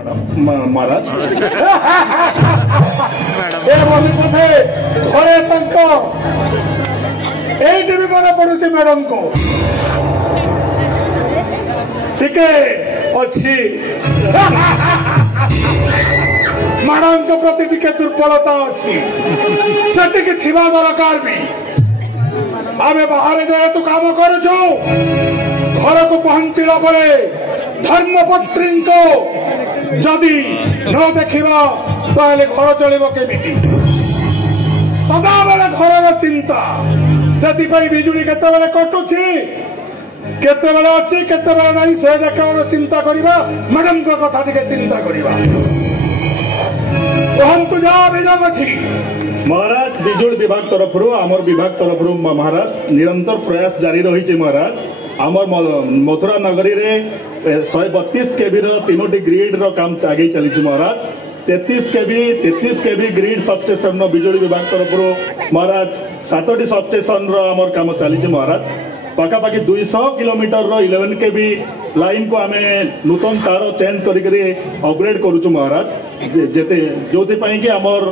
महाराज घरे ये भी मन पड़ुଛି मैडम को टिके अच्छी मैडम को प्रति टिके दुर्बलता अच्छी से थिबा दरकार भी आमे बाहर जेहेतु काम करूँ घर को पहुंचला बेले धर्मपत्री को जदि न देखा ताले घर चलिब केमिति सदा बेले घर चिंता से बिजुली केते कटुची केते अच्छी केते नहीं से कौन चिंता करवा मैडम को कथा टिके चिंता करवा कहतु जा अभियोग अच्छी महाराज बिजुली विभाग तरफ आमर विभाग तरफ महाराज निरंतर प्रयास जारी रही महाराज आमर मथुरा नगरी रे 132 केबी तीनोटी ग्रिड रो काम आगे चली महाराज 33 केबी ग्रिड सबस्टेशन बिजुली विभाग तरफ महाराज 7टी सबस्टेशन रो आमर काम चली महाराज पाखापाखि 200 किलोमीटर रो 11 केबी लाइन को आमे नूतन तार चेंज करी अपग्रेड करूँ महाराज जेते जोथि पई कि आमर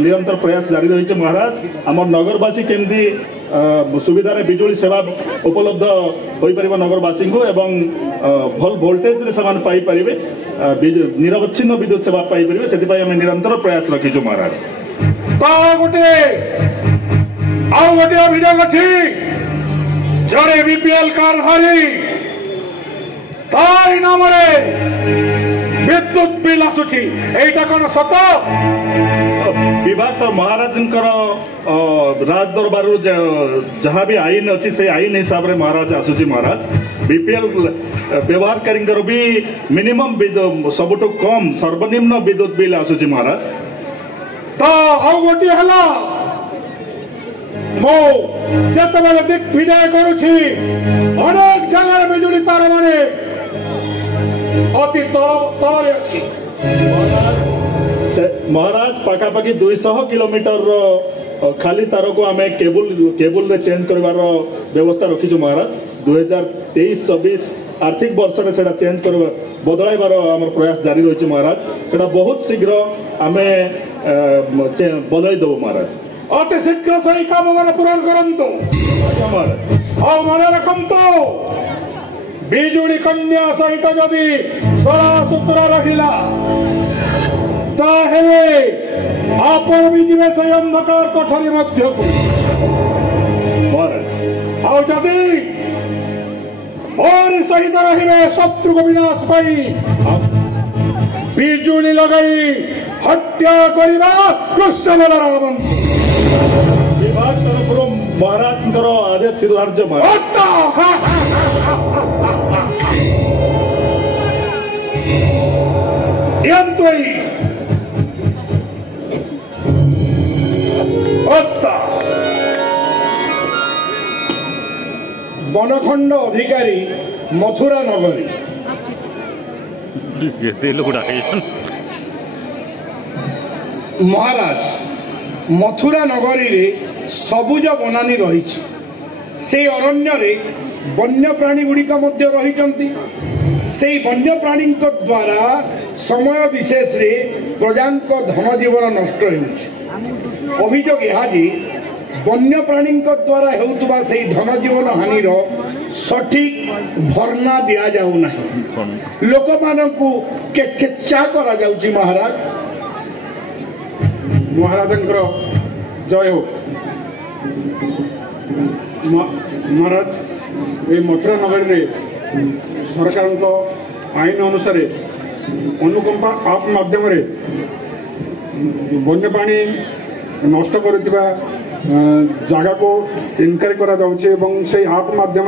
निरंतर प्रयास जारी रही महाराज आमर नगरवासी केमती सुविधा रे बिजुली सेवा उपलब्ध होई परिबा नगरवासी को एवं भल वोल्टेज रे समान पाई परिबे निरवच्छिन्न विद्युत सेवा पाई परिबे सेति पई हम निरंतर प्रयास रखिजु महाराज तो गोटे अभियोग अछि जड़े बीपीएल कार्ड धारी ताई नाम विद्युत बिल आसुची एटा कोन सत विभाग तो महाराज राज दरबार जहाँ भी आईन अच्छी से आईन हिसाब रे महाराज आसुची महाराज बीपीएल व्यवहारकारी भी मिनिमम सबुठ कम सर्वनिम्न विद्युत बिल आसुची महाराज तो गोटे हला मो जतबेले दिग्विजय करुछि अनेक जगह बिजुली तार माने अति तल अच्छी महाराज पाखापाखि 200 किलोमीटर खाली तार को आम केबुल रे चेंज करवार व्यवस्था रखीचु महाराज 2023-24 आर्थिक वर्ष रे सेटा चेंज कर बदलाइबार आम प्रयास जारी रही महाराज सेटा बहुत शीघ्र आम बदलाई देव महाराज अति शीघ्र सही काम मन पूरण करंतु और मन रखंतु बिजुली कन्या सहित जदि सरा सुतरा रखिला ताहेले आपण भी जीवे से अंधकार कठरी मध्य को महाराज और जदि और सहित रहिबे शत्रु को विनाश पाई बिजुली लगाई हत्या करिबा कृष्ण बलराम विभाग तरफ महाराज आदेश सिद्धार्थ बनखंड अधिकारी मथुरा नगरी महाराज मथुरा नगरी रे सबुज बनानी रही से अरण्य रे वन्य प्राणी गुड़िक मध्य रही से वन्य प्राणी द्वारा समय विशेष रे प्रजा धन जीवन नष्ट हो अभियोग यह वन्य प्राणी द्वारा हेउतबा से धन जीवन हानिर सठिक भर्ना दिया जाऊ नहीं लोक मानकु केचा करा जाउची महाराज महाराजंकर जय हो महाराज ये मथुरा नगर में सरकार आईन अनुसार अनुकंपा आप माध्यम वन्यप्राणी नष्ट करुवा जगह को इनक्वारी करा जाउछि एवं से आप माध्यम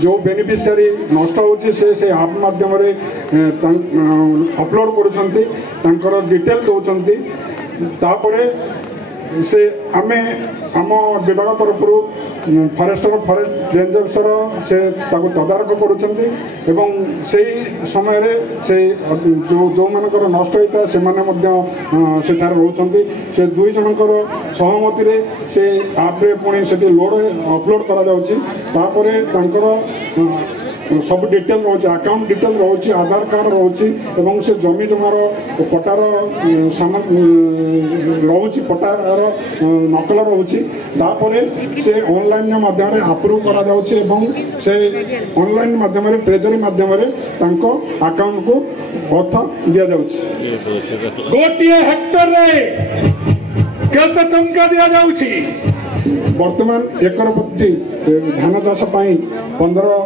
जो बेनिफिशियरी नष्ट होउछि से आप माध्यम अपलोड करुछंती तांकर डिटेल दउछंती तापरे से आमे आम विभाग तरफ फरेस्टर फरेस्ट रेंज अफिसर से तदारख करुछंती एवं से समय रे से जो मानकर नष्ट होता से माने मध्य सेठार रहउछंती से दुई जनकर सहमति रे से आप रे पुणी सेठी लोड अपलोड करा जाउछि तापरे तांकर सब डिटेल रोचे अकाउंट डिटेल रोचे आधार कार्ड रोचे एवं से जमी जमार पटार सामान रोचे पटार नकल रोचे तापर से ऑनलाइन माध्यम अप्रूव करा जाउछि एवं से ऑनलाइन माध्यम ट्रेजरी माध्यम अकाउंट को अर्थ दिया जाउछि गोटे हेक्टर रे केते टंका दिया जाउछि वर्तमान एकर प्रति धान चाष 15